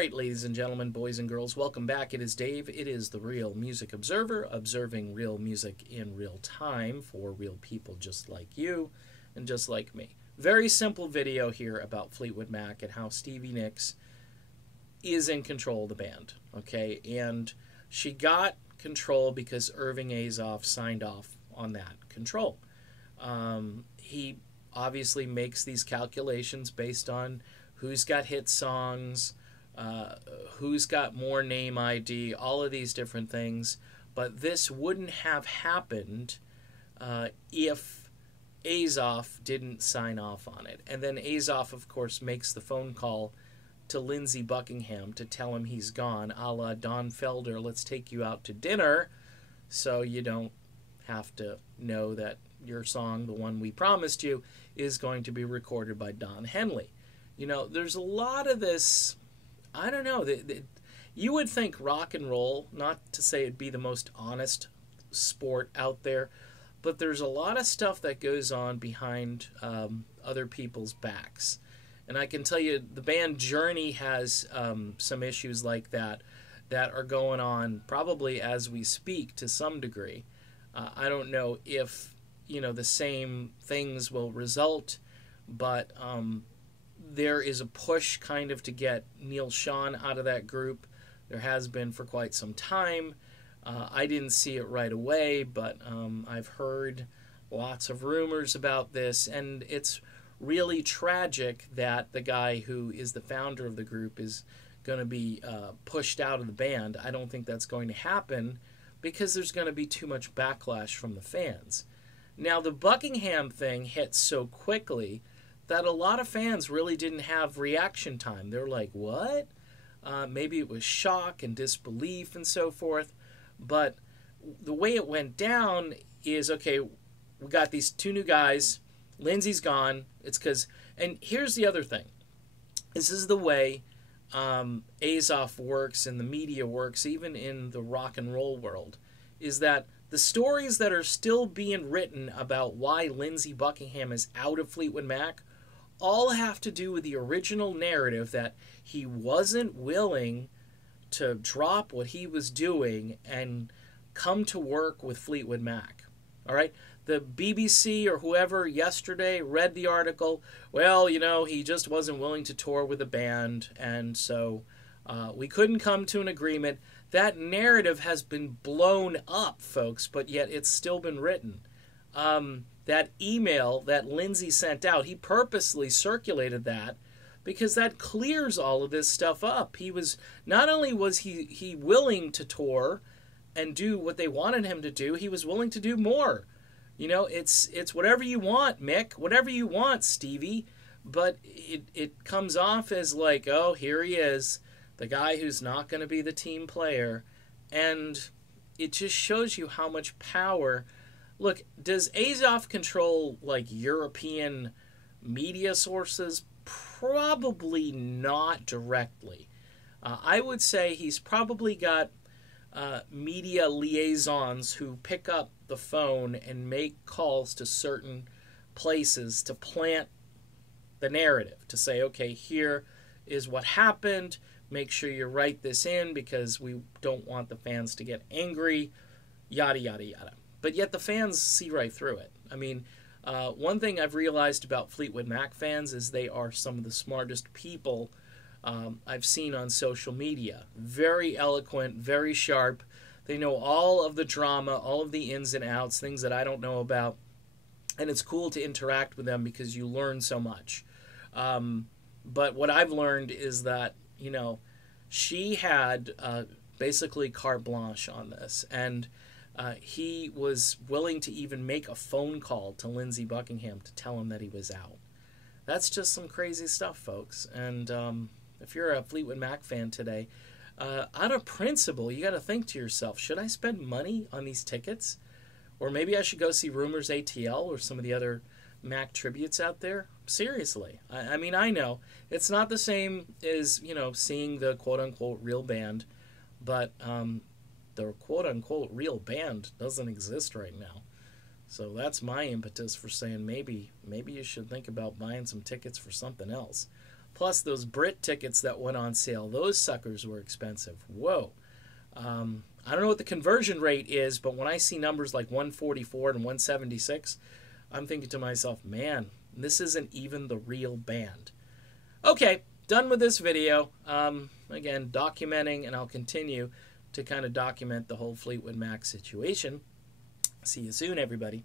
right, ladies and gentlemen, boys and girls, welcome back. It is Dave. It is the Real Music Observer, observing real music in real time for real people just like you and just like me. Very simple video here about Fleetwood Mac and how Stevie Nicks is in control of the band, okay? And she got control because Irving Azoff signed off on that control. He obviously makes these calculations based on who's got hit songs, who's got more name ID, all of these different things. But this wouldn't have happened if Azoff didn't sign off on it. And then Azoff, of course, makes the phone call to Lindsey Buckingham to tell him he's gone, a la Don Felder, let's take you out to dinner so you don't have to know that your song, the one we promised you, is going to be recorded by Don Henley. You know, there's a lot of this, I don't know, you would think rock and roll, not to say it'd be the most honest sport out there, but there's a lot of stuff that goes on behind other people's backs. And I can tell you the band Journey has some issues like that are going on probably as we speak to some degree. I don't know if, you know, the same things will result, but there is a push kind of to get Neil Schon out of that group. There has been for quite some time. I didn't see it right away, but I've heard lots of rumors about this, and it's really tragic that the guy who is the founder of the group is going to be pushed out of the band. I don't think that's going to happen because there's going to be too much backlash from the fans. Now, the Buckingham thing hit so quickly that a lot of fans really didn't have reaction time. They're like, what? Maybe it was shock and disbelief and so forth. But the way it went down is, okay, we got these two new guys. Lindsey's gone. It's because, and here's the other thing. This is the way Azoff works and the media works, even in the rock and roll world, is that the stories that are still being written about why Lindsey Buckingham is out of Fleetwood Mac all have to do with the original narrative that he wasn't willing to drop what he was doing and come to work with Fleetwood Mac. All right? The BBC or whoever yesterday read the article, well, you know, he just wasn't willing to tour with the band, and so we couldn't come to an agreement. That narrative has been blown up, folks, but yet it's still been written. That email that Lindsey sent out, he purposely circulated that because that clears all of this stuff up. He was, not only was he willing to tour and do what they wanted him to do, he was willing to do more. You know, it's whatever you want, Mick, whatever you want, Stevie, but it comes off as like, oh, here he is, the guy who's not going to be the team player, and it just shows you how much power. Look, does Azoff control, like, European media sources? Probably not directly. I would say he's probably got media liaisons who pick up the phone and make calls to certain places to plant the narrative, to say, okay, here is what happened. Make sure you write this in because we don't want the fans to get angry, yada, yada, yada. But yet the fans see right through it. I mean, one thing I've realized about Fleetwood Mac fans is they are some of the smartest people I've seen on social media. Very eloquent, very sharp. They know all of the drama, all of the ins and outs, things that I don't know about. And it's cool to interact with them because you learn so much. But what I've learned is that, you know, she had basically carte blanche on this. And he was willing to even make a phone call to Lindsey Buckingham to tell him that he was out. That's just some crazy stuff, folks. And if you're a Fleetwood Mac fan today, out of principle, you got to think to yourself, should I spend money on these tickets? Or maybe I should go see Rumors ATL or some of the other Mac tributes out there? Seriously. I mean, I know it's not the same as, you know, seeing the quote-unquote real band, but the quote-unquote real band doesn't exist right now. So that's my impetus for saying maybe you should think about buying some tickets for something else. Plus those Brit tickets that went on sale. Those suckers were expensive. Whoa. I don't know what the conversion rate is, but when I see numbers like 144 and 176, I'm thinking to myself, man, this isn't even the real band. Okay, done with this video. Again, documenting, and I'll continue to kind of document the whole Fleetwood Mac situation. See you soon, everybody.